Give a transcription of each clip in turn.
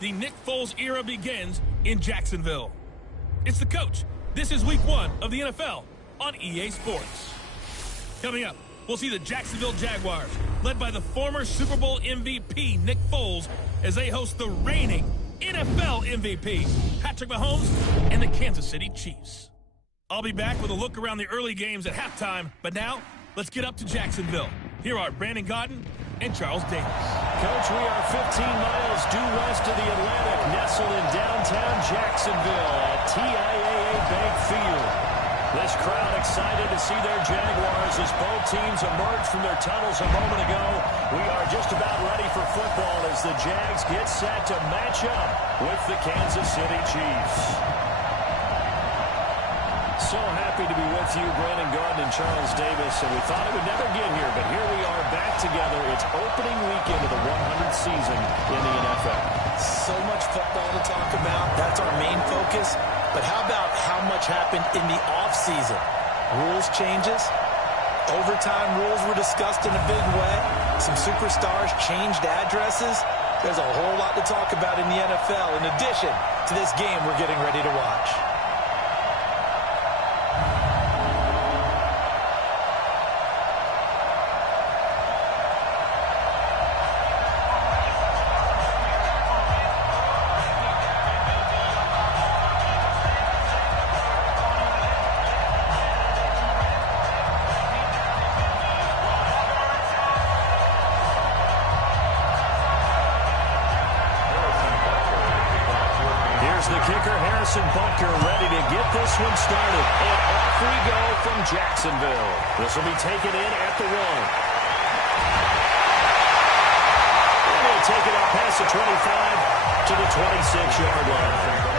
the Nick Foles era begins in Jacksonville. It's the coach. This is week 1 of the NFL on EA Sports. Coming up, we'll see the Jacksonville Jaguars, led by the former Super Bowl MVP Nick Foles, as they host the reigning NFL MVP Patrick Mahomes and the Kansas City Chiefs. I'll be back with a look around the early games at halftime, but now let's get up to Jacksonville. Here are Brandon Gaudin and Charles Davis. Coach, we are 15 miles due west of the Atlantic, nestled in downtown Jacksonville at TIAA Bank Field. This crowd excited to see their Jaguars as both teams emerged from their tunnels a moment ago. We are just about ready for football as the Jags get set to match up with the Kansas City Chiefs. So happy to be with you, Brandon Gaudin and Charles Davis, and we thought it would never get here, but here we are back together. It's opening weekend of the 100th season in the NFL. So much football to talk about. That's our main focus. But how about how much happened in the offseason? Rules changes. Overtime rules were discussed in a big way. Some superstars changed addresses. There's a whole lot to talk about in the NFL in addition to this game we're getting ready to watch. Ready to get this one started. And off we go from Jacksonville. This will be taken in at the 1. And he'll take it up past the 25 to the 26-yard line.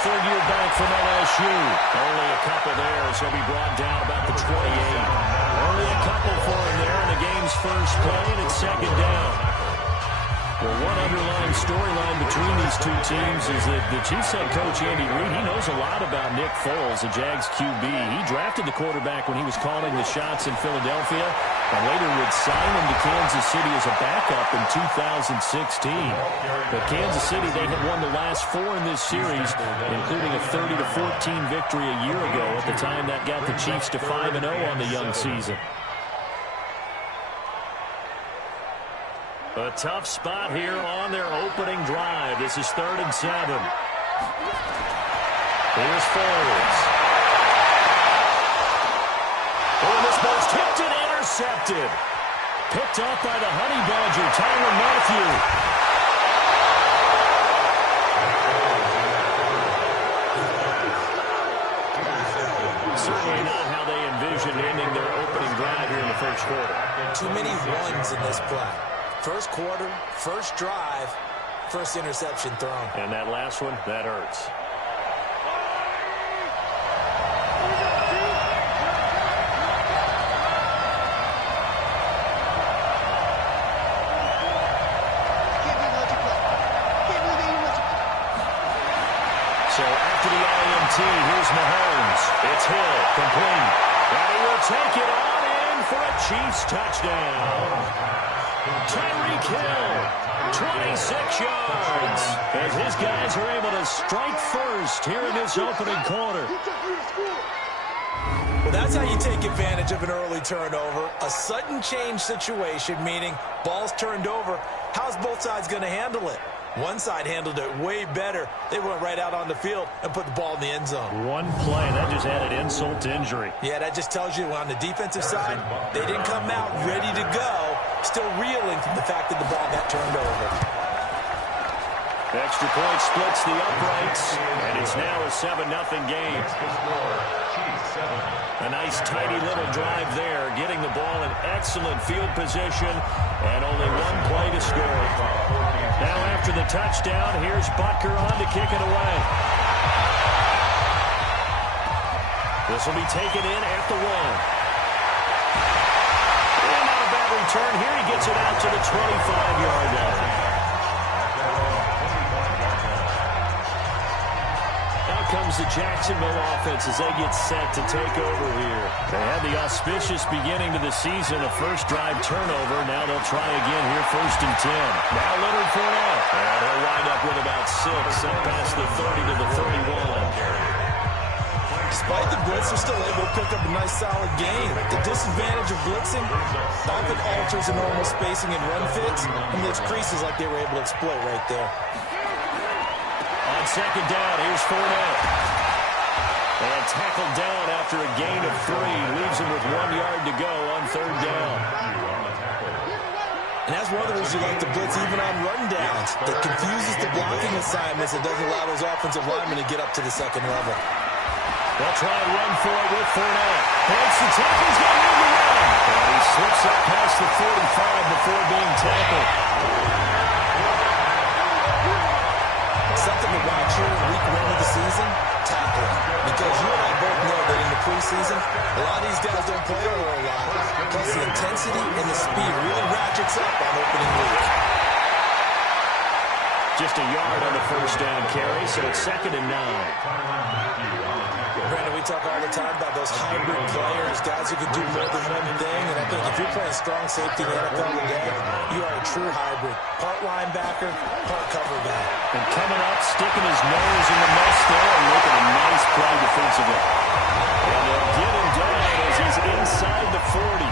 Third-year back from LSU. Only a couple there as he'll be brought down about the 28. Only a couple for him there in the game's first play, and it's second down. Well, one underlying storyline between these two teams is that the Chiefs head coach, Andy Reid, he knows a lot about Nick Foles, the Jags QB. He drafted the quarterback when he was calling the shots in Philadelphia, and later would sign him to Kansas City as a backup in 2016. But Kansas City, they had won the last 4 in this series, including a 30-14 victory a year ago. At the time, that got the Chiefs to 5-0 on the young season. A tough spot here on their opening drive. This is 3rd and 7. Here's Foles. Oh, this ball's tipped and intercepted. Picked up by the Honey Badger, Tyrann Mathieu. Certainly not how they envisioned ending their opening drive here in the first quarter. Too many runs in this play. First quarter, first drive, first interception thrown. And that last one, that hurts. So after the INT, here's Mahomes. It's Hill, complete. And he will take it on in for a Chiefs touchdown. Tyreek Hill, 26 yards, as his guys are able to strike first here in this opening quarter. Well, that's how you take advantage of an early turnover. A sudden change situation, meaning ball's turned over. How's both sides going to handle it? One side handled it way better. They went right out on the field and put the ball in the end zone. One play, that just added insult to injury. Yeah, that just tells you on the defensive side, they didn't come out ready to go, still reeling from the fact that the ball got turned over. Extra point splits the uprights, and it's now a 7-0 game. A nice tidy little drive there, getting the ball in excellent field position, and only one play to score. Now after the touchdown, here's Butker on to kick it away. This will be taken in at the 1. And return here. He gets it out to the 25-yard line. Out comes the Jacksonville offense as they get set to take over here. They had the auspicious beginning to the season, a first drive turnover. Now they'll try again here, 1st and 10. Now Leonard Fournette. And he'll wind up with about 6, up past the 30 to the 31. Despite the blitz, they're still able to pick up a nice, solid gain. The disadvantage of blitzing often alters the normal spacing and run fits, and leaves creases like they were able to exploit right there. On 2nd down, here's Fournette. And tackled down after a gain of 3. Leaves him with 1 yard to go on 3rd down. And that's one of the reasons you like to blitz even on run downs. It confuses the blocking assignments. It doesn't allow those offensive linemen to get up to the 2nd level. They'll try and run for it with Fournette. Breaks the tackle. He's got room to run. And he slips up past the 45 before being tackled. Something to watch here in week 1 of the season, tackling. Because you and I both know that in the preseason, a lot of these guys don't play a whole lot. Plus the intensity and the speed really ratchets up on opening week. Just a yard on the 1st down carry, so it's 2nd and 9. Brandon, we talk all the time about those hybrid players, guys who can do more than one thing, and I think if you're playing strong safety in the NFL today, you are a true hybrid. Part linebacker, part cover back. And coming up, sticking his nose in the mess there and making a nice play defensively. And they'll get him down as he's inside the 40.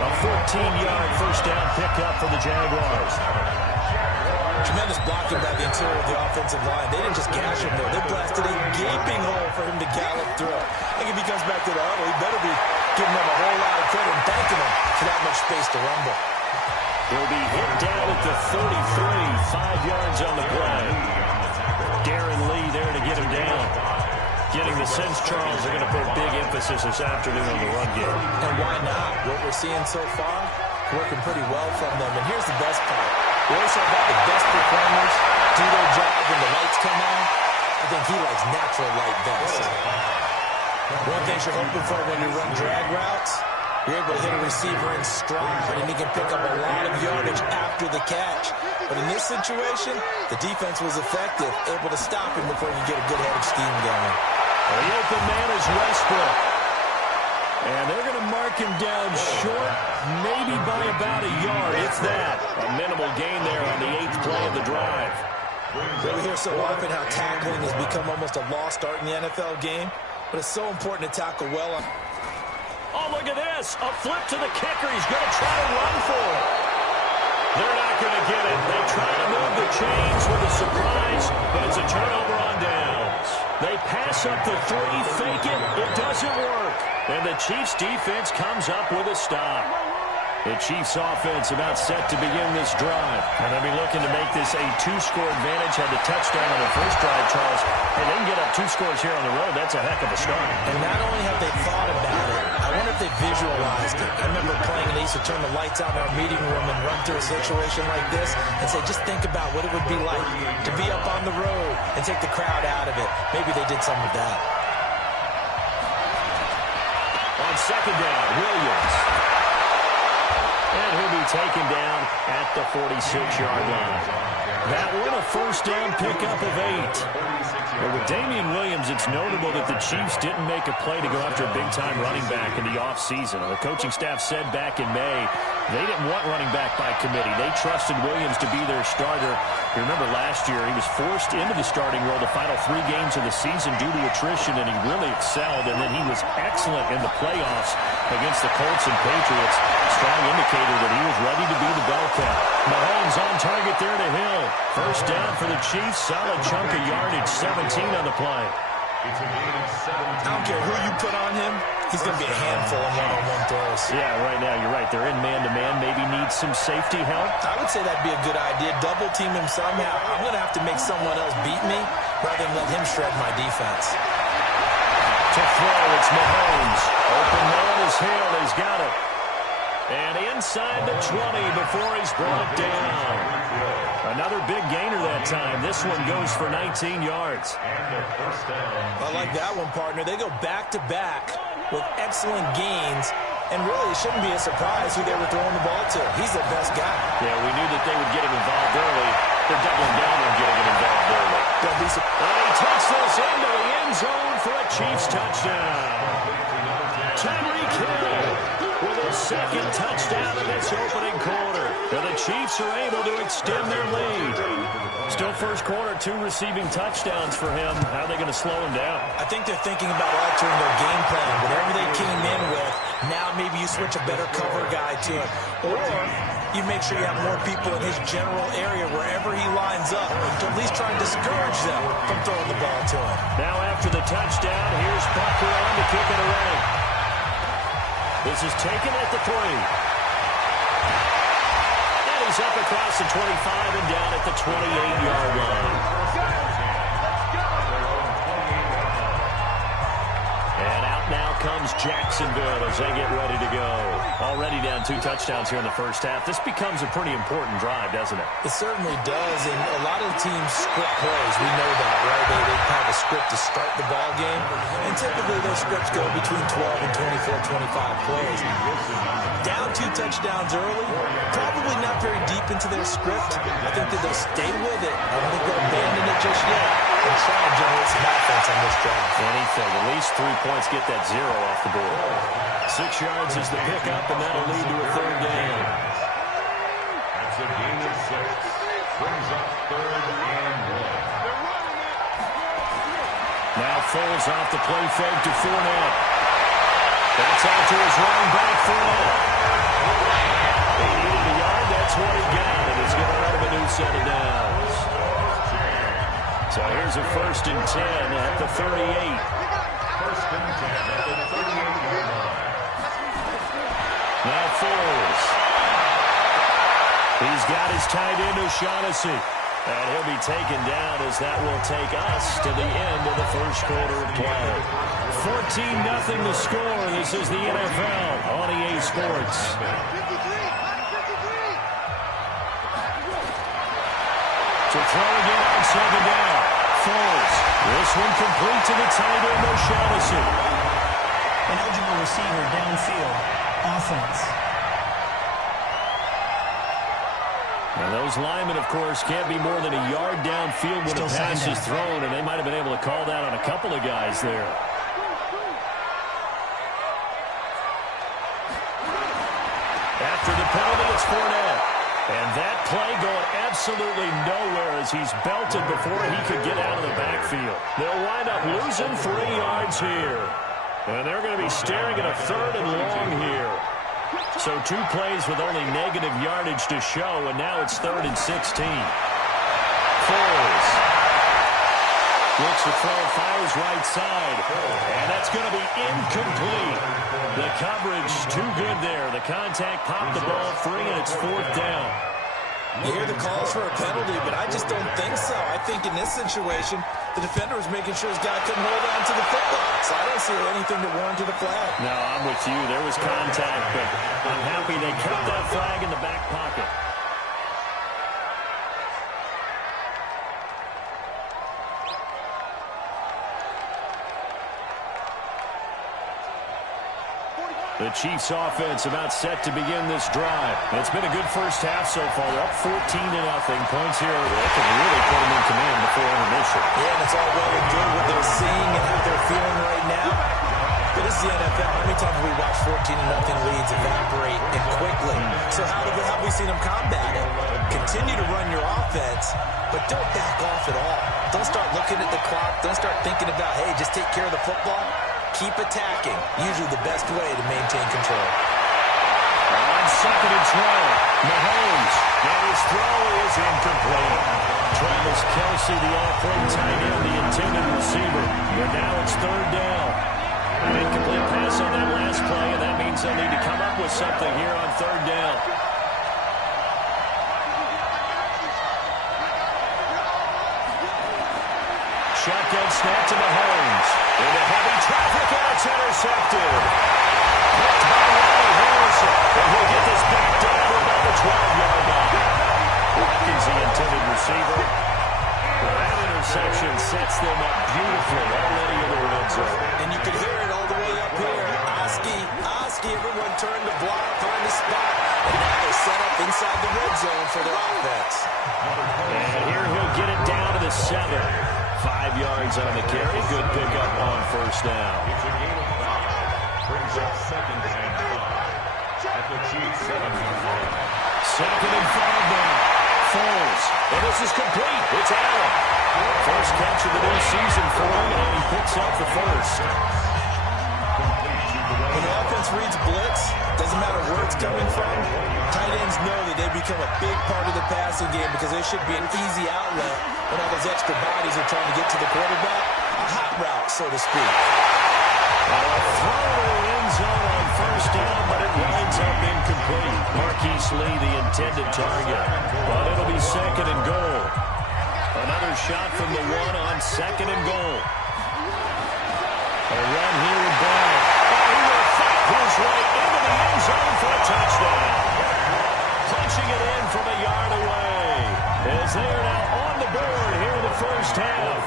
A 14-yard 1st down pickup for the Jaguars. Tremendous blocking by the interior of the offensive line. They didn't just gash him there. They blasted a gaping hole for him to gallop through. I think if he comes back to the huddle, he better be giving them a whole lot of credit and thanking them for that much space to rumble. He'll be hit down at the 33, 5 yards on the play. Darren Lee there to get him down. Getting the sense Charles are going to put big emphasis this afternoon on the run game. And why not? What we're seeing so far, working pretty well from them. And here's the best part. We always talk about the best performers do their job when the lights come on. I think he likes natural light best. One thing you're hoping for when you run drag routes, you're able to hit a receiver in stride, and he can pick up a lot of yardage after the catch. But in this situation, the defense was effective, able to stop him before he could get a good head of steam going. Well, the open man is Westbrook. And they're going to mark him down short, maybe by about a yard, if that. A minimal gain there on the 8th play of the drive. We hear so often how tackling has become almost a lost art in the NFL game, but it's so important to tackle well. Oh, look at this. A flip to the kicker. He's going to try to run for it. They're not going to get it. They try to move the chains with a surprise, but it's a turnover on downs. They pass up the 3, fake it. It doesn't work. And the Chiefs' defense comes up with a stop. The Chiefs' offense about set to begin this drive. And they'll be looking to make this a 2-score advantage. Had the touchdown on the first drive, Charles. Hey, they can get up 2 scores here on the road. That's a heck of a start. And not only have they thought about it, I wonder if they visualized it. I remember playing and they used to turn the lights on in our meeting room and run through a situation like this and say, just think about what it would be like to be up on the road and take the crowd out of it. Maybe they did some of that. On 2nd down, Williams. And he'll be taken down at the 46-yard line. That one a 1st down pickup of 8. But with Damian Williams, it's notable that the Chiefs didn't make a play to go after a big-time running back in the offseason. The coaching staff said back in May they didn't want running back by committee. They trusted Williams to be their starter. You remember last year he was forced into the starting role the final 3 games of the season due to attrition, and he really excelled. And then he was excellent in the playoffs against the Colts and Patriots. Strong indicator that he was ready to be the bell cow. Mahomes on target there to Hill. 1st down for the Chiefs. Solid chunk of yardage. 17 on the play. I don't care who you put on him. He's going to be a handful in one-on-one throws. Yeah, right now, you're right. They're in man-to-man. Maybe needs some safety help. I would say that'd be a good idea. Double team him somehow. I'm going to have to make someone else beat me rather than let him shred my defense. To throw, it's Mahomes. Open man is Hill. He's got it. And inside the 20 before he's brought down. Another big gainer that time. This one goes for 19 yards. I like that one, partner. They go back-to-back with excellent gains And really, it shouldn't be a surprise who they were throwing the ball to. He's their best guy. Yeah, we knew that they would get him involved early. They're doubling down on getting him involved early. Don't be surprised. And he takes this into the end zone for a Chiefs touchdown. Tyreek Hill with his second touchdown in this opening quarter. And the Chiefs are able to extend their lead. Still first quarter, 2 receiving touchdowns for him. How are they going to slow him down? I think they're thinking about altering their game plan. Whatever they came in with, now maybe you switch a better cover guy to it. Or you make sure you have more people in his general area wherever he lines up to at least try and discourage them from throwing the ball to him. Now after the touchdown, here's Bucker on to kick it away. This is taken at the 3. And he's up across the 25 and down at the 28-yard line. And out now comes Jacksonville as they get ready to go. Already down 2 touchdowns here in the first half. This becomes a pretty important drive, doesn't it? It certainly does, and a lot of the teams script plays. We know that, right? They have a script to start the ball game, and typically those scripts go between 12 and 24, 25 plays. Down 2 touchdowns early, probably not very deep into their script. I think that they'll stay with it. I don't think they'll abandon it just yet and try and generate some offense on this drive. Anything, at least 3 points, get that 0 off the board. 6 yards is the pickup, and that'll lead to a 3rd down. That's a gain of 6. Brings up 3rd and 1. Now Foles off the play fake to Fournette. That's out to his running back, Fournette. He needed a yard, that's what he got, and it's going to let him a new set of downs. So here's a 1st and 10 at the 38. 1st and 10 at the 38-yard line. Now Foles. He's got his tight end O'Shaughnessy. And he'll be taken down as that will take us to the end of the first quarter of play. 14-0 the score. This is the NFL on EA Sports. To throw again on 2nd down. Foles. This one complete to the tight end O'Shaughnessy. An eligible receiver downfield. Offense. And those linemen, of course, can't be more than a yard downfield when a pass is thrown, and they might have been able to call that on a couple of guys there. After the penalty, it's Fournette. And that play going absolutely nowhere as he's belted before he could get out of the backfield. They'll wind up losing 3 yards here. And they're going to be staring at a 3rd and long here. So 2 plays with only negative yardage to show, and now it's 3rd and 16. Foles looks to throw, fires right side, and that's going to be incomplete. The coverage too good there. The contact popped the ball free, and it's 4th down. You hear the calls for a penalty, but I just don't think so. I think in this situation, the defender was making sure his guy couldn't hold on to the football. So I don't see anything that warranted a flag. No, I'm with you. There was contact, but I'm happy they kept that flag in the back pocket. The Chiefs offense about set to begin this drive. It's been a good first half so far. They're up 14-0. Points here that can really put them in command before intermission. Yeah, and it's all well and good what they're seeing and how they're feeling right now. But this is the NFL. How many times have we watched 14-0 leads evaporate and quickly? So how have we seen them combat it? Continue to run your offense, but don't back off at all. Don't start looking at the clock. Don't start thinking about, hey, just take care of the football. Keep attacking. Usually the best way to maintain control. On 2nd and 12, Mahomes. And his throw is incomplete. Travis Kelce, the all-pro tight end, the intended receiver. But now it's 3rd down. An incomplete pass on that last play, and that means they'll need to come up with something here on 3rd down. Shotgun snap to Mahomes. Into heavy traffic, and it's intercepted. Picked by Riley Harrison. And he'll get this back down to about the 12-yard line. Watkins, the intended receiver. Well, that interception sets them up beautifully already in the red zone. And you can hear it all the way up here. Oski, everyone turn inside the red zone for their offense. And here he'll get it down to the 7. 5 yards on the carry. Good pickup on first down. It's a gain of 5. Brings up 2nd and 5. At the Chiefs' 7-yard. 2nd and 5 now. Foles. And this is complete. It's Allen. First catch of the new season for him, and he picks up the first. When the offense reads blitz, doesn't matter where it's coming from, tight ends know that they become a big part of the passing game because they should be an easy outlet when all those extra bodies are trying to get to the quarterback. A hot route, so to speak. Throw to the end zone on first down, but it winds up incomplete. Marquise Lee, the intended target, but it'll be 2nd and goal. Another shot from the 1 on 2nd and goal. A run here with Brown. He will fight his way into the end zone for a touchdown. Punching it in from a yard away. As they are now on the board here in the first half.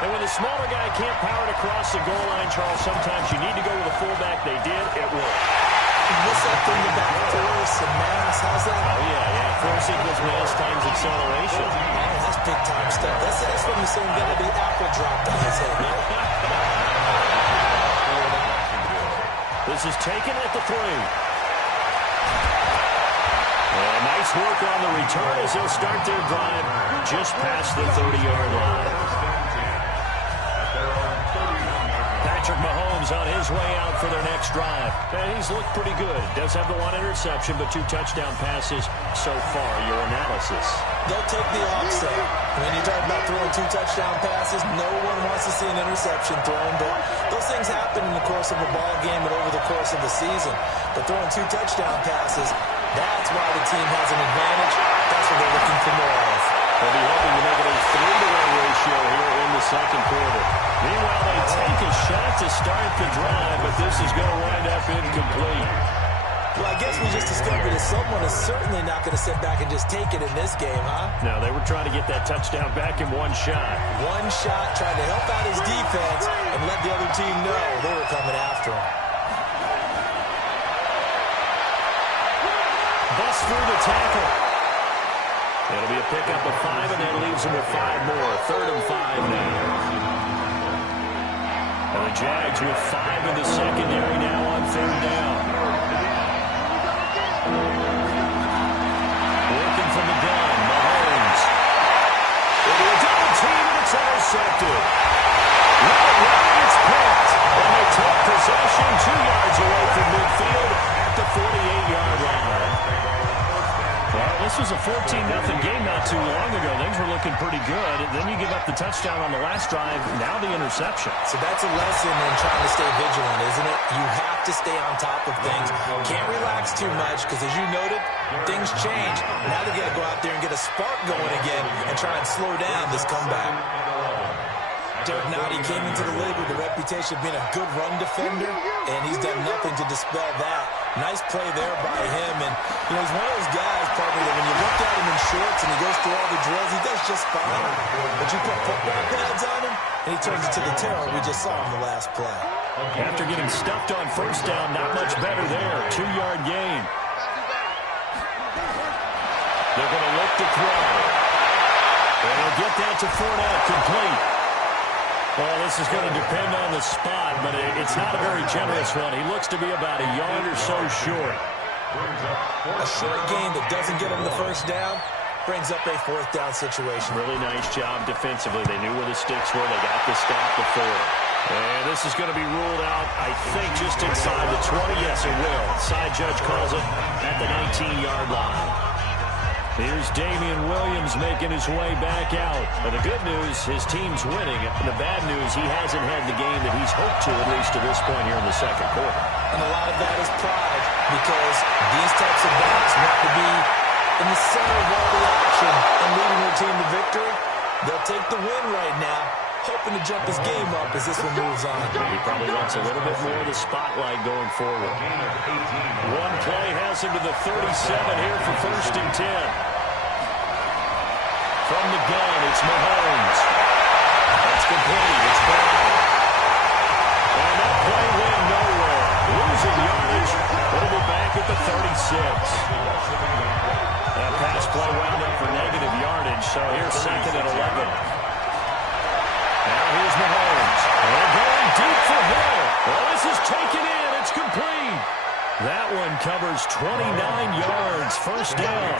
And when the smaller guy can't power it across the goal line, Charles, sometimes you need to go with a fullback. They did. It worked. What's that thing about force and mass? How's that? Oh, yeah. Force equals mass times acceleration. Man, that's big-time stuff. That's when you say you got to be apple dropped on his head. This is taken at the 3. Nice work on the return as they'll start their drive just past the 30-yard line. Patrick Mahomes on his way out for their next drive. And he's looked pretty good. Does have the 1 interception, but 2 touchdown passes so far. Your analysis. They'll take the offset. When you talk about throwing 2 touchdown passes, no one wants to see an interception thrown, but those things happen in the course of a ball game and over the course of the season. But throwing 2 touchdown passes, that's why the team has an advantage. That's what they're looking for more of. They'll be hoping to make it a 3-to-1 ratio here in the second quarter. Meanwhile, they take a shot to start the drive, but this is going to wind up incomplete. Well, I guess we just discovered that someone is certainly not going to sit back and just take it in this game, huh? No, they were trying to get that touchdown back in 1 shot. 1 shot, trying to help out his defense and let the other team know they were coming after him. Bust through the tackle. It'll be a pickup of 5, and that leaves them with 5 more. 3rd and 5 now. And the Jags with 5 in the secondary now on 3rd down. Working from the gun, Mahomes. It'll be a double team, and it's intercepted. Right, it's picked. And they take possession 2 yards away from midfield at the 48-yard line. Well, this was a 14-0 game not too long ago. Things were looking pretty good. Then you give up the touchdown on the last drive. Now the interception. So that's a lesson in trying to stay vigilant, isn't it? You have to stay on top of things. Can't relax too much because, as you noted, things change. Now they got to go out there and get a spark going again and try and slow down this comeback. Derek Nottie came into the league with the reputation of being a good run defender, and he's done nothing to dispel that. Nice play there by him, and he's one of those guys, partner, that when you look at him in shorts and he goes through all the drills, he does just fine. But you put football pads on him, and he turns into the terror we just saw in the last play. After getting stuffed on first down, not much better there. 2-yard gain. They're going to look to throw. And they'll get that to Fournette, complete. Well, this is going to depend on the spot, but it's not a very generous one. He looks to be about a yard or so short. A short gain that doesn't get him the first down brings up a 4th down situation. Really nice job defensively. They knew where the sticks were. They got the stop before. And this is going to be ruled out, I think, just inside the 20. Yes, it will. Side judge calls it at the 19-yard line. Here's Damian Williams making his way back out. And the good news, his team's winning. The bad news, he hasn't had the game that he's hoped to, at least to this point here in the second quarter. And a lot of that is pride, because these types of backs want to be in the center of all the action and leading their team to victory. They'll take the win right now, hoping to jump his game up as this one moves on. He probably wants a little bit more of the spotlight going forward. One play has him to the 37 here for 1st and 10. From the gun, it's Mahomes. That's complete. It's Brown. And that play went nowhere. Losing yardage. It'll be back at the 36. yardage. So here's 2nd and 11. Now here's Mahomes. They're going deep for Hill. Well, this is taken in. It's complete. That one covers 29 yards. First down.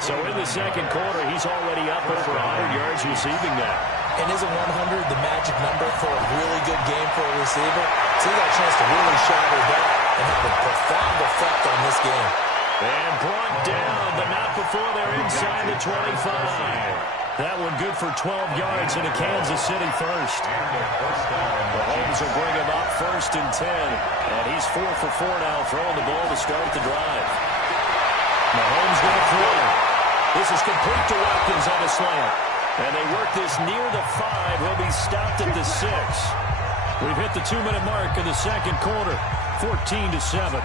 So in the second quarter, he's already up over 100 yards receiving now. And isn't 100 the magic number for a really good game for a receiver? So he got a chance to really shatter that and have a profound effect on this game. And brought down, but not before they're inside the 25. That one good for 12 yards into Kansas City first. Mahomes will bring him up 1st and 10. And he's 4 for 4 now, throwing the ball to start the drive. Mahomes going to throw. This is complete to Watkins on a slant. And they work this near the 5. He'll be stopped at the 6. We've hit the 2-minute mark in the second quarter, 14-7.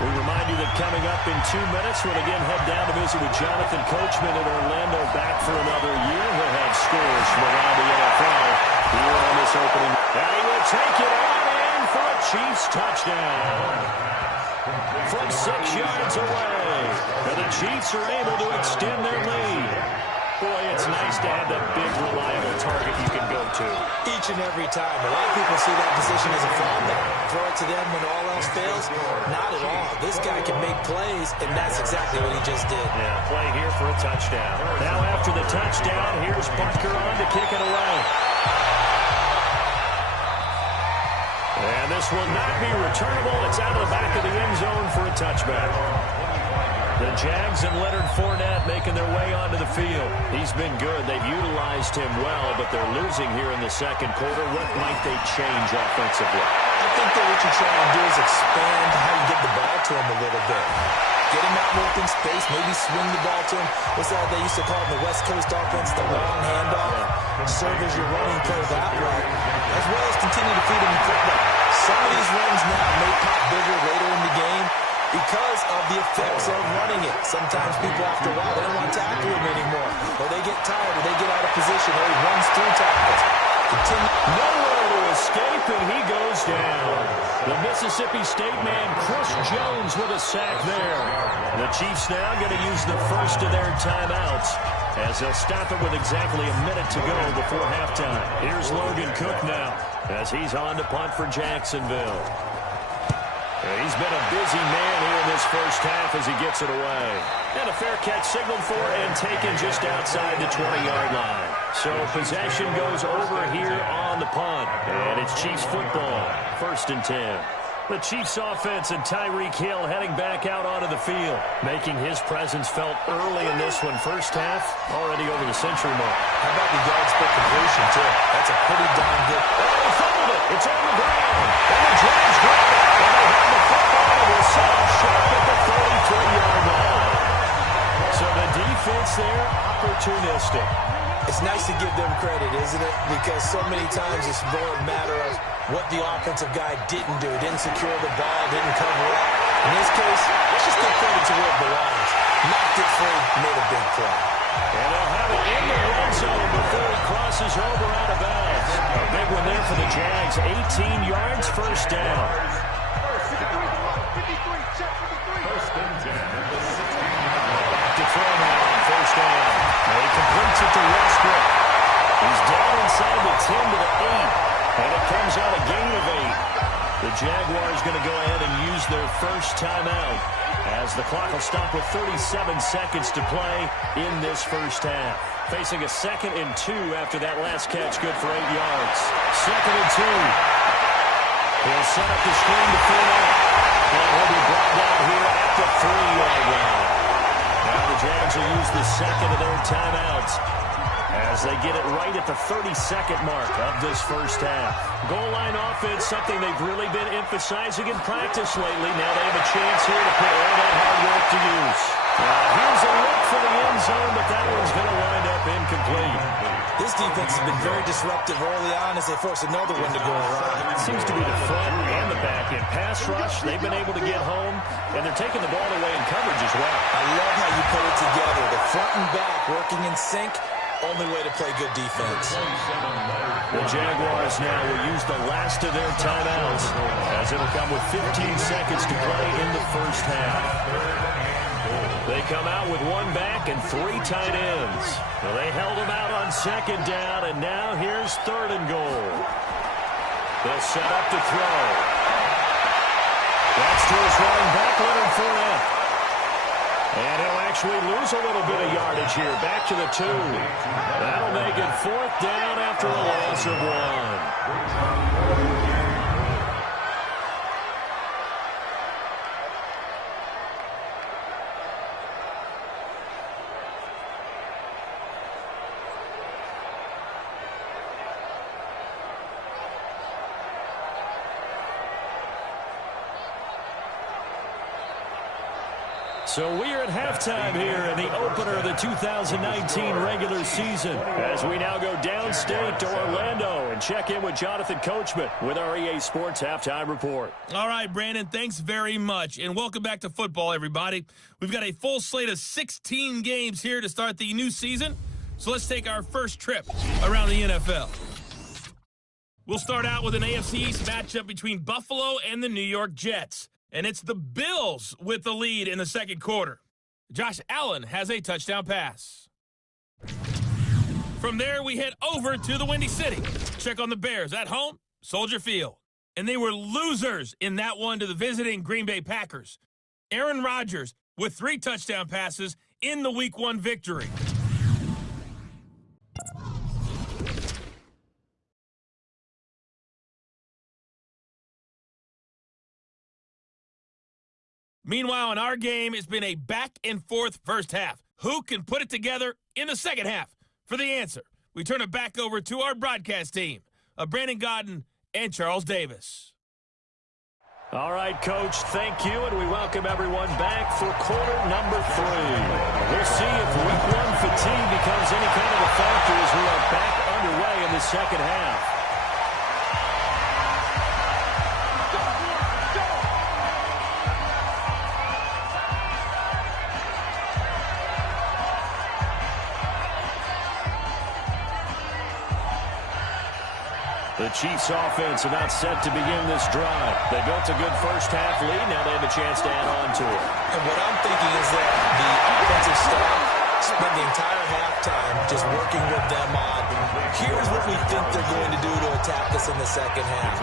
We remind you that coming up in 2 minutes, we'll again head down to visit with Jonathan Coachman in Orlando, back for another year. We'll have scores from around the NFL here on this opening. And he will take it on in for a Chiefs touchdown. From 6 yards away. And the Chiefs are able to extend their lead. Boy, it's nice to have that big, reliable target you can go to. Each and every time. A lot of people see that position as a fallback. Throw it to them when all else fails. Not at all. This guy can make plays, and that's exactly what he just did. Yeah, play here for a touchdown. Now after the touchdown, here's Butker on to kick it away. And this will not be returnable. It's out of the back of the end zone for a touchback. The Jags and Leonard Fournette making their way onto the field. He's been good. They've utilized him well, but they're losing here in the second quarter. What might they change offensively? I think that what you're trying to do is expand how you get the ball to him a little bit. Get him out in open space, maybe swing the ball to him. What's that they used to call in the West Coast offense, the long handoff? Serve as your running play that way, as well as continue to feed him the football. Some of these runs now may pop bigger later in the game because of the effects of running it. Sometimes people, after a while, they don't want to tackle him anymore. Or they get tired, or they get out of position, or he runs through tackles. Nowhere to escape, and he goes down. The Mississippi State man, Chris Jones, with a sack there. The Chiefs now going to use the first of their timeouts as they'll stop it with exactly a minute to go before halftime. Here's Logan Cook now as he's on to punt for Jacksonville. He's been a busy man here in this first half as he gets it away. And a fair catch signaled for and taken just outside the 20-yard line. So possession goes over here on the punt. And it's Chiefs football, 1st and 10. The Chiefs offense and Tyreek Hill heading back out onto the field, making his presence felt early in this one. First half, already over the century mark. How about the yards per completion, too? That's a pretty darn good. Oh, he fumbled it. It's on the ground. And the Jags grab it. And they have the football and will set up shop at the 33-yard line. So the defense there, opportunistic. It's nice to give them credit, isn't it? Because so many times it's more a matter of what the offensive guy didn't do. Didn't secure the ball, didn't cover up. In this case, let's just give credit to where it belongs. Knocked it free, made a big play. And they'll have it in the red zone before he crosses over out of bounds. A big one there for the Jags. 18 yards, first down. Back to throw now on first down. And he completes it to Westbrook. He's down inside the 10 to the 8. And it comes out a gain of 8. The Jaguars going to go ahead and use their first timeout as the clock will stop with 37 seconds to play in this first half. Facing a 2nd and 2 after that last catch, good for 8 yards. 2nd and 2. He'll set up the screen to Fournette. And he'll be brought down here at the 3-yard line. Now the Jags will use the second of their timeouts as they get it right at the 32nd mark of this first half. Goal line offense, something they've really been emphasizing in practice lately. Now they have a chance here to put all that hard work to use. Here's a look for the end zone, but that one's going to wind up incomplete. This defense has been very disruptive early on as they force another one to go around. It seems to be the front and the back end. Pass rush, they've been able to get home, and they're taking the ball away in coverage as well. I love how you put it together. The front and back working in sync. Only way to play good defense. The Jaguars now will use the last of their timeouts as it'll come with 15 seconds to play in the first half. They come out with one back and 3 tight ends. Well, they held them out on second down, and now here's 3rd and goal. They'll set up to throw. That's to his running back, Leonard Fournette. And he'll actually lose a little bit of yardage here. Back to the 2. That'll make it 4th down after a loss of 1. So we are at halftime here in the opener of the 2019 regular season as we now go downstate to Orlando and check in with Jonathan Coachman with our EA Sports Halftime Report. All right, Brandon, thanks very much, and welcome back to football, everybody. We've got a full slate of 16 games here to start the new season, so let's take our first trip around the NFL. We'll start out with an AFC East matchup between Buffalo and the New York Jets. And it's the Bills with the lead in the second quarter. Josh Allen has a touchdown pass. From there, we head over to the Windy City. Check on the Bears at home, Soldier Field. And they were losers in that one to the visiting Green Bay Packers. Aaron Rodgers with 3 touchdown passes in the Week 1 victory. Meanwhile, in our game, it's been a back-and-forth first half. Who can put it together in the second half? For the answer, we turn it back over to our broadcast team of Brandon Godden and Charles Davis. All right, Coach, thank you, and we welcome everyone back for quarter number 3. We'll see if Week 1 fatigue becomes any kind of a factor as we are back underway in the second half. The Chiefs offense about set to begin this drive. They built a good first half lead. Now they have a chance to add on to it. And what I'm thinking is that the offensive staff spent the entire halftime just working with them on, here's what we think they're going to do to attack us in the second half.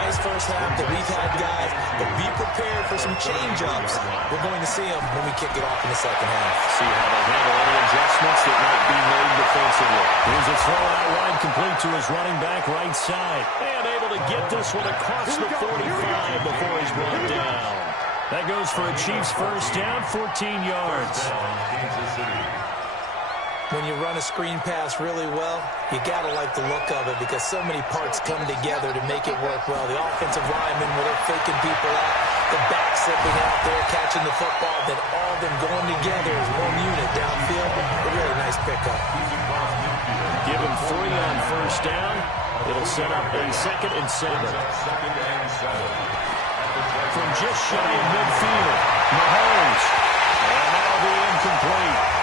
Nice first half that we've had, guys, but be prepared for some change-ups. We're going to see them when we kick it off in the second half. See how they handle any adjustments that might be made defensively. Here's a throw out wide complete to his running back right side. And able to get this one across the 45 before he's brought down. That goes for a Chiefs first down, 14 yards. When you run a screen pass really well, you got to like the look of it because so many parts come together to make it work well. The offensive linemen, where they're faking people out, the back slipping out there, catching the football, then all of them going together as one unit downfield. A really nice pickup. Give him 3 on first down. It'll set up a 2nd and 7. From just shy of midfield, Mahomes. And that'll be incomplete.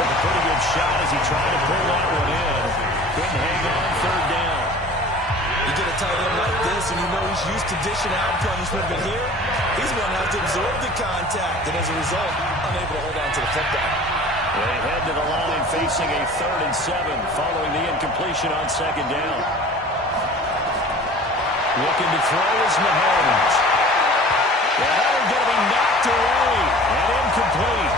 Took a pretty good shot as he tried to pull that one in. Couldn't hang on 3rd down. You get a tight end like this, and you know he's used to dishing out punishment, but here, he's going to have to absorb the contact, and as a result, unable to hold on to the football. They head to the line facing a 3rd and 7 following the incompletion on 2nd down. Looking to throw is Mahomes. And that one's going to be knocked away and incomplete.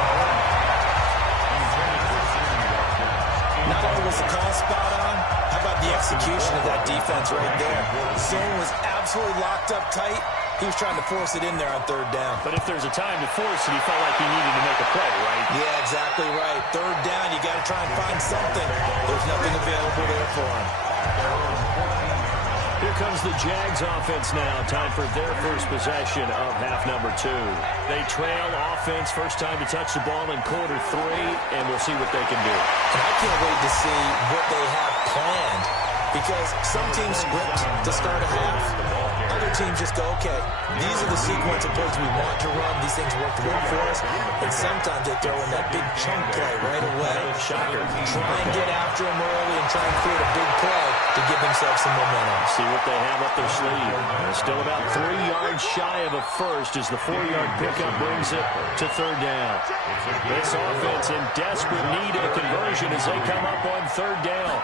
Not only was the call spot on, how about the execution of that defense right there? The zone was absolutely locked up tight. He was trying to force it in there on 3rd down. But if there's a time to force it, he felt like he needed to make a play, right? Yeah, exactly right. 3rd down, you got to try and find something. There's nothing available there for him. Here comes the Jags offense now. Time for their first possession of half number 2. They trail offense, first time to touch the ball in quarter 3, and we'll see what they can do. And I can't wait to see what they have planned, because some teams script to start a half. Other teams just go, okay, these are the sequence of plays we want to run. These things worked well for us. And sometimes they throw in that big chunk play right away. Shocker. Try and get after them early and try and create a big play to give themselves some momentum. See what they have up their sleeve. They're still about 3 yards shy of a first as the 4-yard pickup brings it to third down. This offense in desperate need of a conversion as they come up on third down.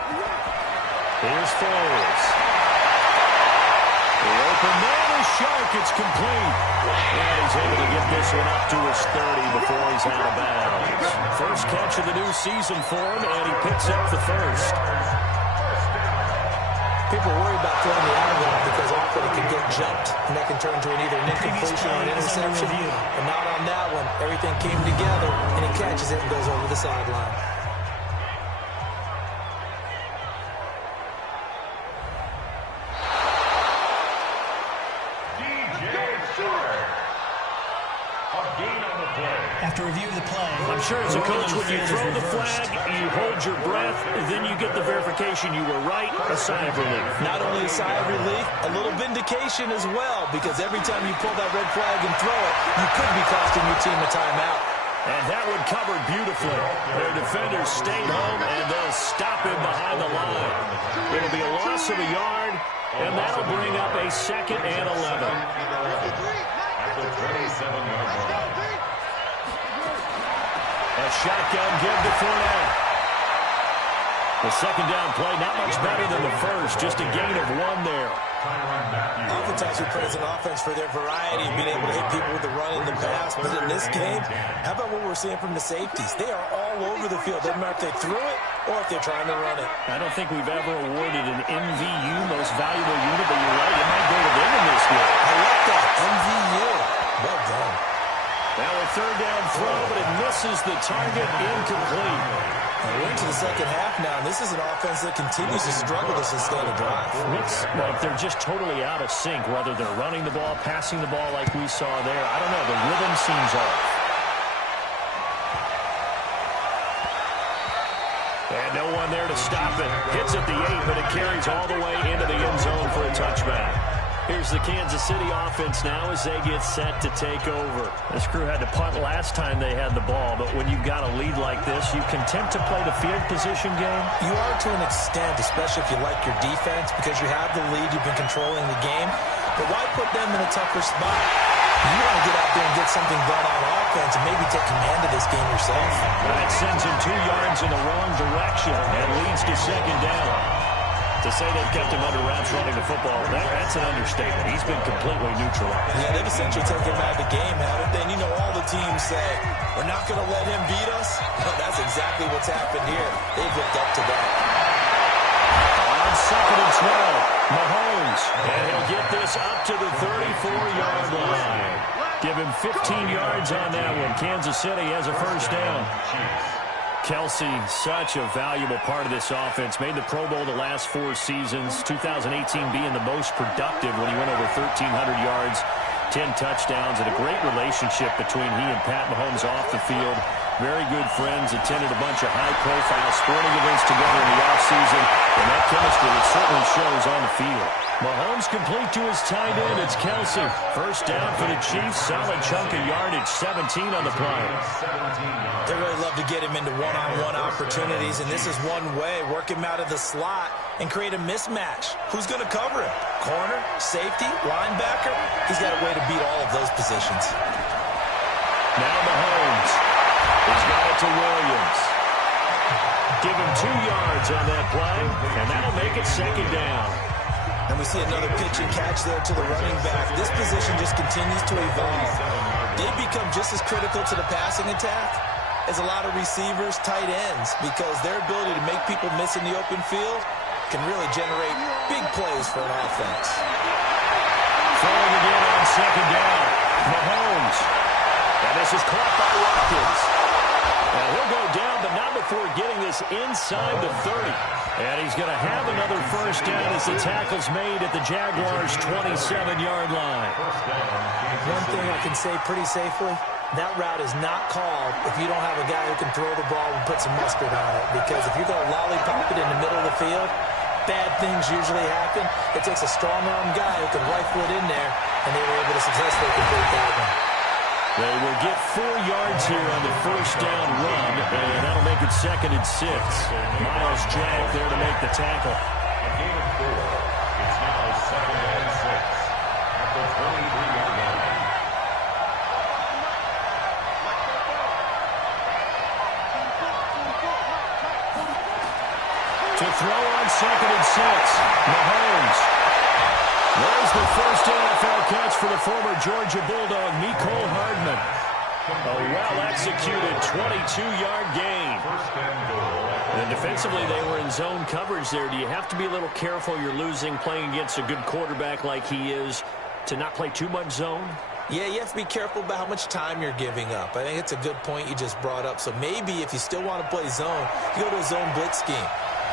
Here's Foles. The open man is Shark. It's complete. And he's able to get this one up to his 30 before he's out of bounds. First catch of the new season for him, and he picks up the first. People worry about throwing the out route because often it can get jumped, and that can turn into either an incompletion or an interception. But not on that one. Everything came together, and he catches it and goes over the sideline. After review of the play, I'm sure as a coach, when you throw the flag, you hold your breath, then you get the verification you were right, a sigh of relief. Not only a sigh of relief, a little vindication as well, because every time you pull that red flag and throw it, you could be costing your team a timeout. And that one covered beautifully. Their defenders stayed home, and they'll stop him behind the line. It'll be a loss of a yard, and that'll bring up a 2nd and 11. At the 27-yard line. A shotgun give to Fournette. The second down play, not much better than the first, just a gain of 1 there. Oftentimes we praise an offense for their variety of being able to hit people with the run and the pass, but in this game, how about what we're seeing from the safeties? They are all over the field. Doesn't matter if they threw it or if they're trying to run it. I don't think we've ever awarded an MVU, most valuable unit, but you're right, it might go to them in this game. I like that. MVU. Well done. Now a third down throw, but it misses the target, incomplete. We're into the second half now, and this is an offense that continues to struggle to sustain a drive. Looks like they're just totally out of sync, whether they're running the ball, passing the ball like we saw there. I don't know, the rhythm seems off. And no one there to stop it. Hits at the 8, but it carries all the way into the end zone for a touchback. Here's the Kansas City offense now as they get set to take over. This crew had to punt last time they had the ball, but when you've got a lead like this, you content to play the field position game? You are to an extent, especially if you like your defense, because you have the lead, you've been controlling the game. But why put them in a tougher spot? You want to get out there and get something done on offense and maybe take command of this game yourself. That sends him 2 yards in the wrong direction and leads to second down. To say they've kept him under wraps running the football, that's an understatement. He's been completely neutralized. Yeah, they've essentially taken him out of the game, haven't they? And you know, all the teams say, we're not going to let him beat us. Well, that's exactly what's happened here. They've lived up to that. On 2nd and 12, Mahomes. And he'll get this up to the 34-yard line. Give him 15 yards on that one. Kansas City has a first down. Kelsey, such a valuable part of this offense. Made the Pro Bowl the last 4 seasons. 2018 being the most productive when he went over 1,300 yards, 10 touchdowns, and a great relationship between he and Pat Mahomes off the field. Very good friends, attended a bunch of high-profile sporting events together in the offseason, and that chemistry it certainly shows on the field. Mahomes complete to his tight end. It's Kelsey. First down for the Chiefs. Solid chunk of yardage, 17 on the play. They really love to get him into one-on-one opportunities, and this is one way. Work him out of the slot and create a mismatch. Who's going to cover him? Corner, safety, linebacker? He's got a way to beat all of those positions. Now Mahomes. He's got it to Williams. Give him 2 yards on that play, and that'll make it second down. And we see another pitch and catch there to the running back. This position just continues to evolve. They become just as critical to the passing attack as a lot of receivers, tight ends, because their ability to make people miss in the open field can really generate big plays for an offense. Throwing again on second down. Mahomes. And this is caught by Watkins. And he'll go down, but not before getting this inside the 30. And he's going to have another first down as the tackle's made at the Jaguars' 27-yard line. One thing I can say pretty safely, that route is not called if you don't have a guy who can throw the ball and put some mustard on it. Because if you're going to lollipop it in the middle of the field, bad things usually happen. It takes a strong-arm guy who can rifle it in there, and they were able to successfully complete that one. They will get 4 yards here on the first down run, and that'll make it 2nd and 6. Miles Jack there to make the tackle. A gain of 4. It's now 2nd and 6 at the 23-yard line. To throw on 2nd and 6, Mahomes. There's the first NFL catch for the former Georgia Bulldog, Mecole Hardman. A well-executed 22-yard gain. And defensively, they were in zone coverage there. Do you have to be a little careful? You're losing, playing against a good quarterback like he is, to not play too much zone? Yeah, you have to be careful about how much time you're giving up. I think it's a good point you just brought up. So maybe if you still want to play zone, you go to a zone blitz scheme.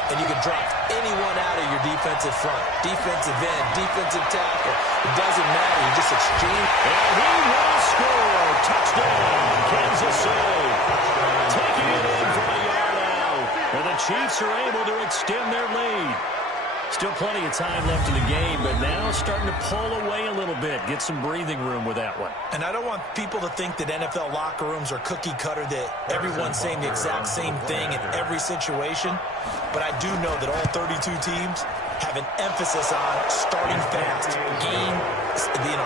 And you can drop anyone out of your defensive front. Defensive end, defensive tackle. It doesn't matter. You just exchange. And he will score. Touchdown, Kansas City. Taking it in from a yard out. And the Chiefs are able to extend their lead. Still plenty of time left in the game, but now starting to pull away a little bit. Get some breathing room with that one. And I don't want people to think that NFL locker rooms are cookie cutter, that everyone's saying the exact same thing in every situation. But I do know that all 32 teams have an emphasis on starting fast. Game,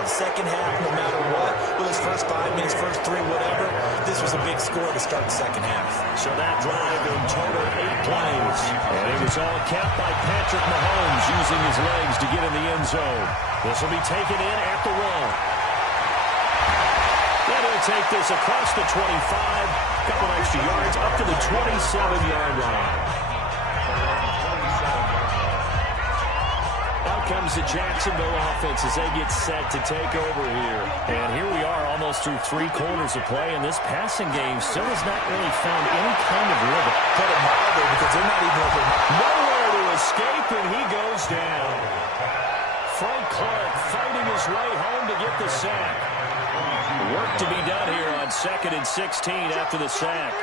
second half, no matter what. Whether it's first 5 minutes, first 3, whatever. This was a big score to start the second half. So that drive in total 8 plays. And it was all capped by Patrick Mahomes using his legs to get in the end zone. This will be taken in at the one. And he'll take this across the 25. A couple extra yards up to the 27-yard line. Comes the Jacksonville offense as they get set to take over here. And here we are almost through 3 quarters of play, and this passing game still has not really found any kind of rhythm. Put it mildly, because they're not even open. Nowhere to escape, and he goes down. Frank Clark fighting his way home to get the sack. Work to be done here on 2nd and 16 after the sack.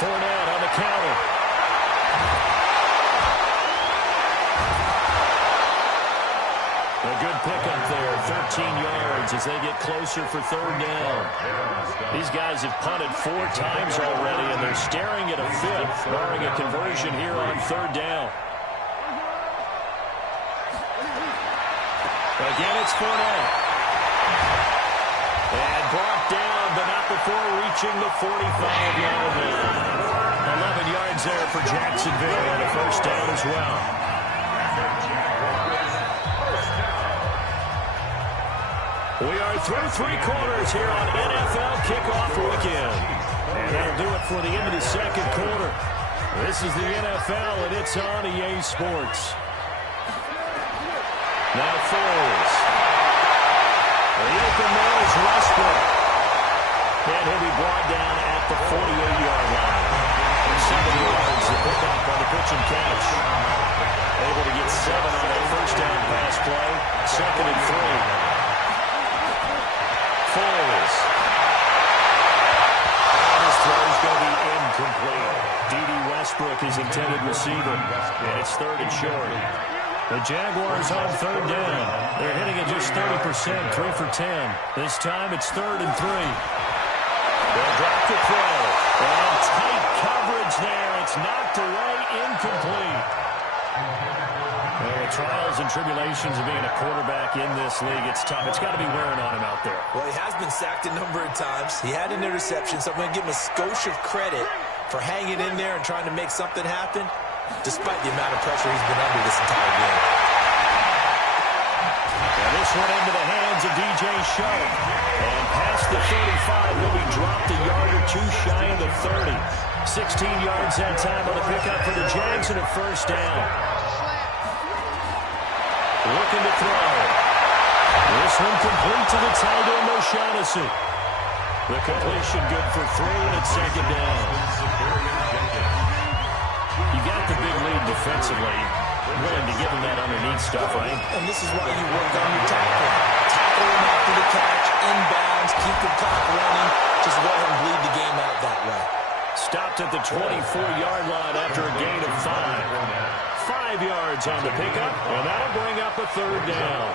Fournette on the counter. A good pickup there, 13 yards as they get closer for 3rd down. These guys have punted 4 times already, and they're staring at a 5th, barring a conversion here on 3rd down. Again, it's Fournette. And brought down, but not before reaching the 45-yard line. 11 yards there for Jacksonville, and a first down as well. We are through 3 quarters here on NFL Kickoff Weekend. And that'll do it for the end of the 2nd quarter. This is the NFL, and it's on EA Sports. Now Foles. The open man is Westbrook. And he'll be brought down at the 48-yard line. 7 yards to pick up on the pitch and catch. Able to get 7 on that first down pass play. 2nd and 3. Foles. And his throw's going to be incomplete. D.D. Westbrook is intended receiver, and it's 3rd and short. The Jaguars on 3rd down. They're hitting at just 30%, 3 for 10. This time it's 3rd and 3. They'll drop the throw. And tight coverage there. It's knocked away, incomplete. Well, the trials and tribulations of being a quarterback in this league, it's tough. It's got to be wearing on him out there. Well, he has been sacked a number of times. He had an interception, so I'm going to give him a skosh of credit for hanging in there and trying to make something happen, despite the amount of pressure he's been under this entire game. And this one into the hands of D.J. Sharp. And past the 35, will be dropped a yard or 2 shy of the 30. 16 yards that time on the pickup for the Jags and a first down. Looking to throw. This one complete to the tight end, O'Shaughnessy. The completion good for 3, and it's 2nd down. You got the big lead defensively. Willing to give him that underneath stuff, right? And this is why you work on your tackle. Tackle him after the catch, inbounds, keep the clock running. Just let him bleed the game out that way. Stopped at the 24-yard line after a gain of 5. 5 yards on the pickup, and that'll bring up a third down.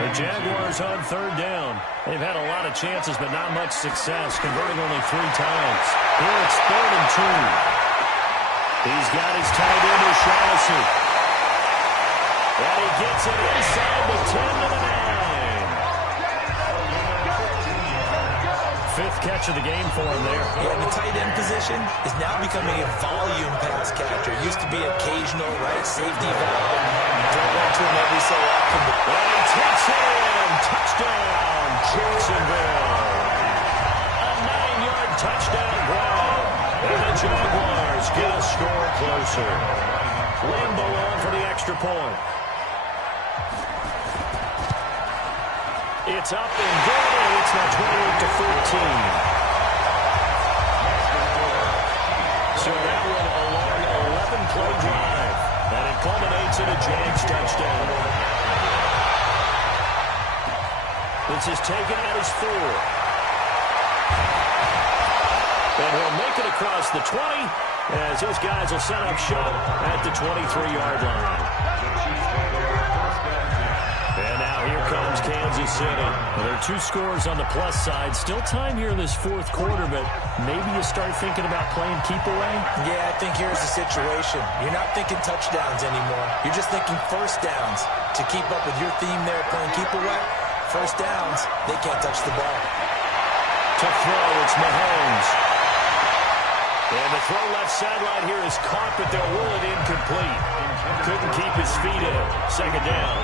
The Jaguars on third down. They've had a lot of chances, but not much success, converting only 3 times. Here it's 3rd and 2. He's got his tight end, O'Shaughnessy. And he gets it inside the 10 to the 9. 5th catch of the game for him there. Yeah, the tight end position is now becoming a volume pass catcher. It used to be occasional, right? Safety valve. Throw it to him every so often. And he takes it in. Touchdown, Jacksonville. A 9-yard touchdown grab. And the Jaguars get a score closer. Lambeau on for the extra point. It's up and good, and it's now 28-14. So that one a long 11-play drive, and it culminates in a Jags touchdown. This is taken at his 4. And he'll make it across the 20, as his guys will set up shop at the 23-yard line. And now here comes Kansas City. Well, there are 2 scores on the plus side. Still time here in this 4th quarter, but maybe you start thinking about playing keep away? Yeah, I think here's the situation. You're not thinking touchdowns anymore. You're just thinking first downs. To keep up with your theme there, playing keep away, first downs, they can't touch the ball. To throw, it's Mahomes. And the throw left sideline here is caught, but they'll rule it incomplete. Couldn't keep his feet in. 2nd down.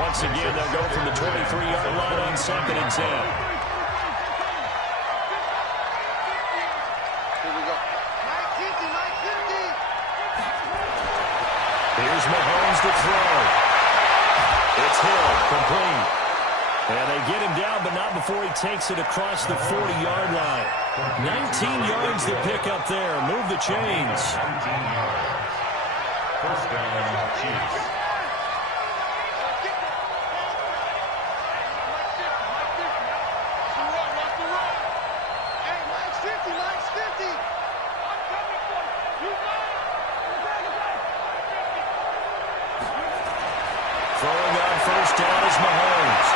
Once again, they'll go from the 23-yard line on 2nd and 10. Here's Mahomes to throw. It's Hill, complete. And they get him down, but not before he takes it across the 40-yard line. 19 yards to pick up there. Move the chains. First down, Chiefs. Throwing on first down is Mahomes.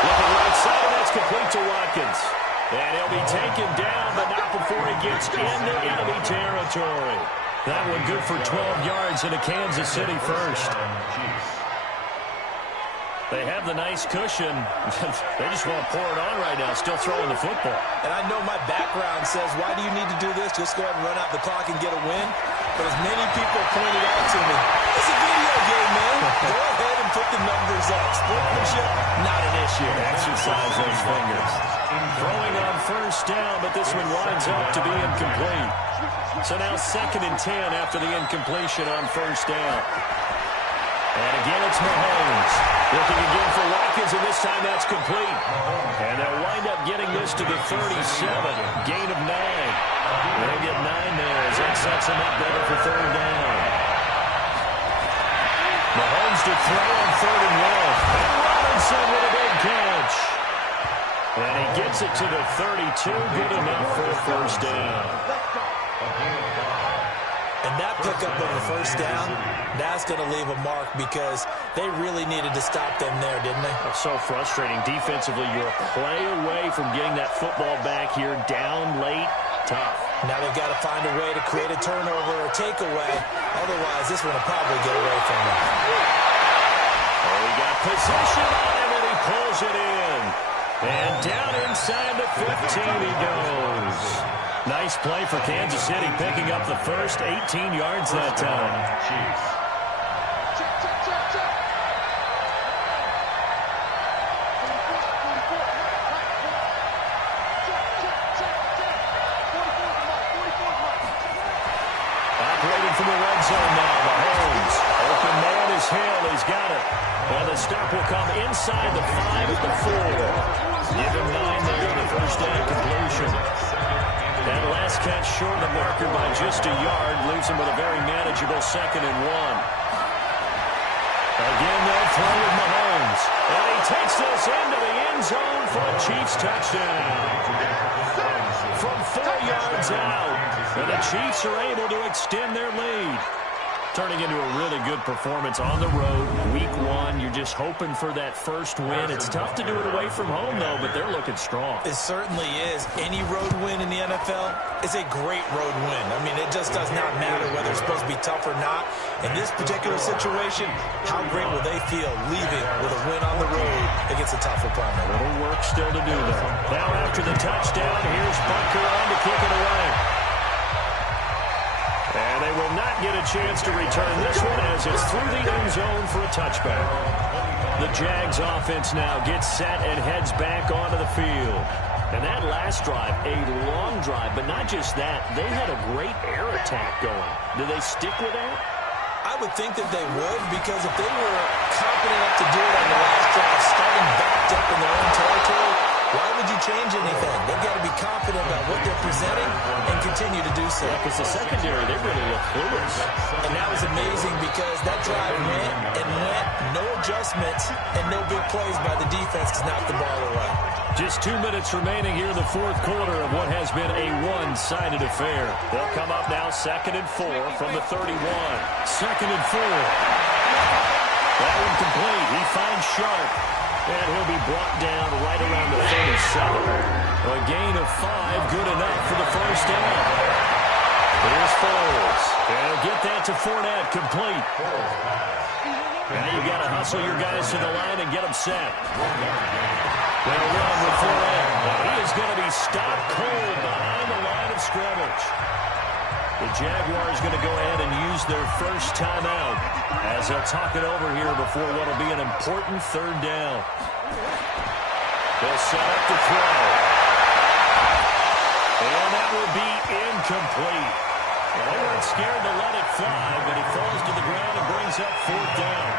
Looking right side, and that's complete to Watkins. And he'll be taken down, but not before he gets into enemy territory. That one good for 12 yards into Kansas City first. They have the nice cushion. They just want to pour it on right now, still throwing the football. And I know my background says, why do you need to do this? Just go ahead and run out the clock and get a win. But as many people pointed out to me, it's a video game, man. Go ahead and put the numbers up. Sportsmanship, not an issue. Exercise those fingers. Throwing on first down, but this one winds up to be incomplete. So now 2nd and 10 after the incompletion on first down. And again, it's Mahomes. Looking again for Watkins, and this time that's complete. And they'll wind up getting this to the 37. Gain of 9. They'll get 9 there as that sets him up better for 3rd down. Mahomes to throw on 3rd and 1. And Robinson with a big catch. And he gets it to the 32. Good enough for a first down. And that pickup of a first down, that's going to leave a mark because they really needed to stop them there, didn't they? That's so frustrating. Defensively, you're a play away from getting that football back here down late. Tough. Now they've got to find a way to create a turnover or takeaway. Otherwise, this one will probably get away from them. Oh, he got possession on him, and he pulls it in. And down inside the 15 he goes. Nice play for Kansas City, picking up the first 18 yards that time. Operating from the red zone now, Mahomes. Open man is Hill, he's got it. And the stop will come inside the 5 at the 4. Give him 9 there on the first down completion. That last catch short of the marker by just a yard leaves him with a very manageable 2nd and 1. Again, they'll throw with Mahomes. And he takes this into the end zone for a Chiefs touchdown. from 4 yards out. And the Chiefs are able to extend their lead. Turning into a really good performance on the road. Week 1, you're just hoping for that first win. It's tough to do it away from home, though, but they're looking strong. It certainly is. Any road win in the NFL is a great road win. I mean, it just does not matter whether it's supposed to be tough or not. In this particular situation, how great will they feel leaving with a win on the road against a tough opponent? A little work still to do, though. Now after the touchdown, here's Bunker on to kick it away. And they will not get a chance to return this one as it's through the end zone for a touchback. The Jags offense now gets set and heads back onto the field. And that last drive, a long drive, but not just that. They had a great air attack going. Do they stick with that? I would think that they would, because if they were confident enough to do it on the last drive, starting backed up in their own territory, why would you change anything? They've got to be confident about what they're presenting and continue to do so. Yeah, because the secondary, they really look clueless. And that was amazing because that drive went and went, no adjustments, and no big plays by the defense to knock the ball away. Just 2 minutes remaining here in the fourth quarter of what has been a one-sided affair. They'll come up now 2nd and 4 from the 31. 2nd and 4. That one complete. He finds Sharp. And he'll be brought down right around the 37. A gain of 5, good enough for the first down. Here's Foles. And he'll get that to Fournette, complete. Now you've got to hustle your guys to the line and get them set. They'll run with Fournette. He is going to be stopped cold behind the line of scrimmage. The Jaguars going to go ahead and use their first timeout as they'll talk it over here before what will be an important 3rd down. They'll set up the throw. And that will be incomplete. Well, they weren't scared to let it fly, but it falls to the ground and brings up 4th down.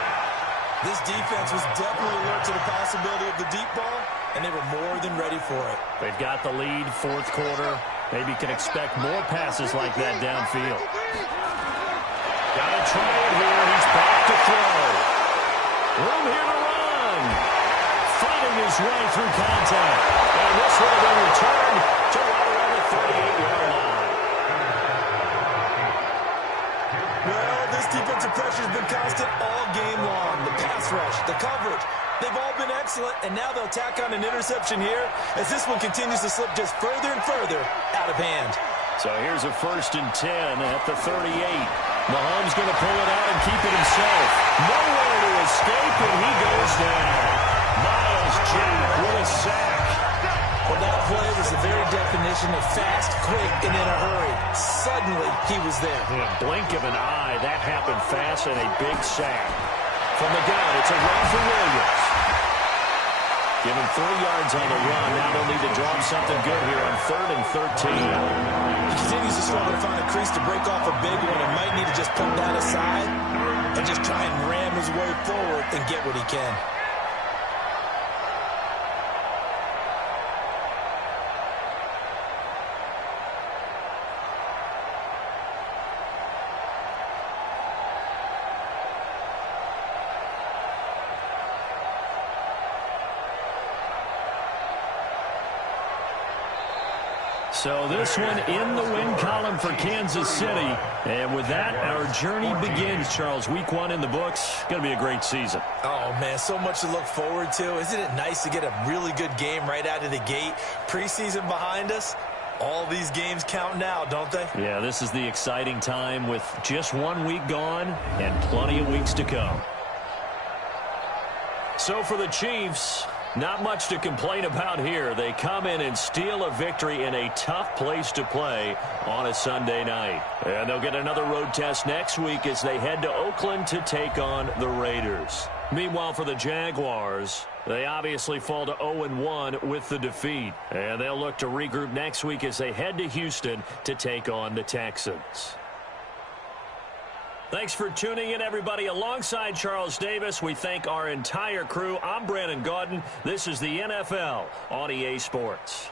This defense was definitely alert to the possibility of the deep ball, and they were more than ready for it. They've got the lead, 4th quarter. Maybe can expect more passes like that downfield. Got to try it here. He's back to throw. Room here to run. Fighting his way through contact. And this will be returned to right around the 38-yard line. Well, this defensive pressure has been constant all game long. The pass rush, the coverage, they've all been excellent, and now they'll tack on an interception here as this one continues to slip just further and further out of hand. So here's a 1st and 10 at the 38. Mahomes going to pull it out and keep it himself. Nowhere to escape, and he goes down. Miles Jack with a sack. Well, that play was the very definition of fast, quick, and in a hurry. Suddenly, he was there. In a blink of an eye, that happened fast, and a big sack. From the gun, it's a run for Williams. Give him 3 yards on the run. Now they'll need to drop something good here on 3rd and 13. He continues to struggle to find a crease to break off a big one and might need to just put that aside and just try and ram his way forward and get what he can. So this one in the win column for Kansas City. And with that, our journey begins, Charles. Week 1 in the books. Going to be a great season. Oh, man, so much to look forward to. Isn't it nice to get a really good game right out of the gate? Preseason behind us. All these games count now, don't they? Yeah, this is the exciting time with just 1 week gone and plenty of weeks to come. So for the Chiefs, not much to complain about here. They come in and steal a victory in a tough place to play on a Sunday night. And they'll get another road test next week as they head to Oakland to take on the Raiders. Meanwhile, for the Jaguars, they obviously fall to 0-1 with the defeat. And they'll look to regroup next week as they head to Houston to take on the Texans. Thanks for tuning in, everybody. Alongside Charles Davis, we thank our entire crew. I'm Brandon Gaudin. This is the NFL on EA Sports.